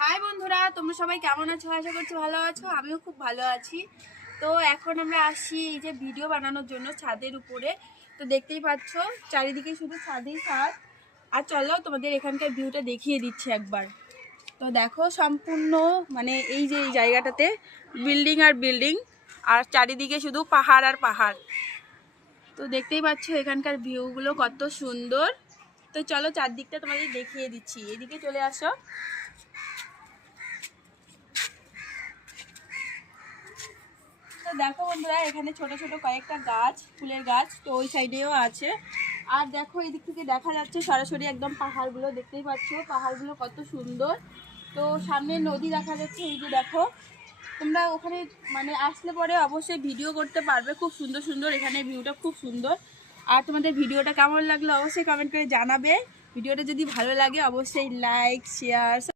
High বন্ধুরা, তোমরা সবাই কেমন আছো? আশা করছি ভালো আছো। আমিও খুব ভালো আছি। তো এখন আমরা আসি এই যে ভিডিও বানানোর জন্য ছাদের উপরে। তো দেখতেই পাচ্ছ চারিদিকে শুধু ছাদেই ছাদ। আর চলো তোমাদের এখানকার ভিউটা দেখিয়ে দিচ্ছি একবার। তো দেখো সম্পূর্ণ মানে এই যে এই জায়গাটাতে বিল্ডিং আর বিল্ডিং, আর চারিদিকে শুধু পাহাড় আর পাহাড়। তো দেখতেই পাচ্ছ এখানকার ভিউগুলো কত সুন্দর। তো চলো চারদিকটা তোমাদের দেখিয়ে দিচ্ছি, এদিকে চলে আসো। তো দেখো বন্ধুরা, এখানে ছোট ছোট কয়েকটা গাছ, ফুলের গাছ, তো ওই সাইডেও আছে। আর দেখো এদিক থেকে দেখা যাচ্ছে সরাসরি একদম পাহাড়গুলো, দেখতেই পাচ্ছ পাহাড়গুলো কত সুন্দর। তো সামনে নদী দেখা যাচ্ছে, এই যে দেখো। তোমরা ওখানে মানে আসলে পরে অবশ্যই ভিডিও করতে পারবে, খুব সুন্দর সুন্দর এখানে ভিউটা খুব সুন্দর। আর তোমাদের ভিডিওটা কেমন লাগলো অবশ্যই কমেন্ট করে জানাবে। ভিডিওটা যদি ভালো লাগে অবশ্যই লাইক শেয়ার